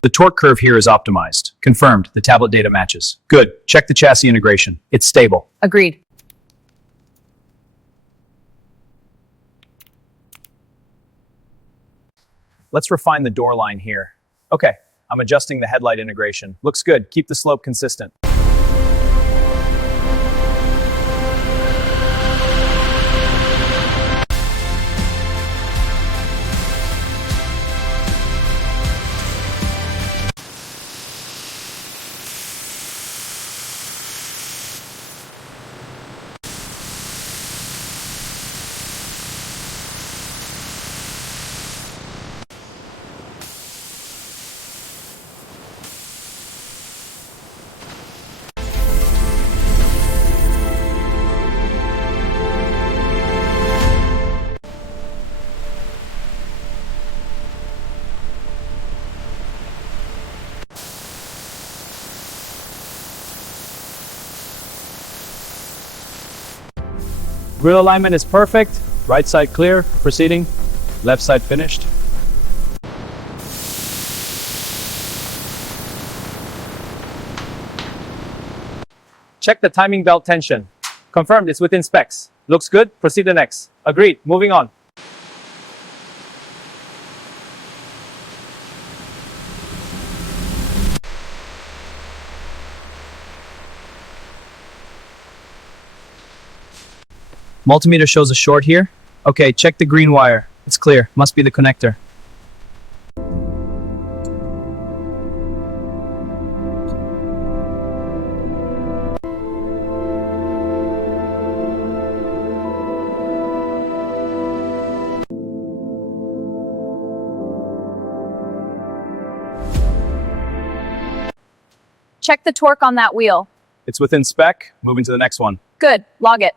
The torque curve here is optimized. Confirmed, the tablet data matches. Good. Check the chassis integration. It's stable. Agreed. Let's refine the door line here. Okay, I'm adjusting the headlight integration. Looks good. Keep the slope consistent. Grille alignment is perfect. Right side clear. Proceeding. Left side finished. Check the timing belt tension. Confirmed it's within specs. Looks good. Proceed to next. Agreed. Moving on. Multimeter shows a short here. Okay, check the green wire. It's clear. Must be the connector. Check the torque on that wheel. It's within spec. Moving to the next one. Good. Log it.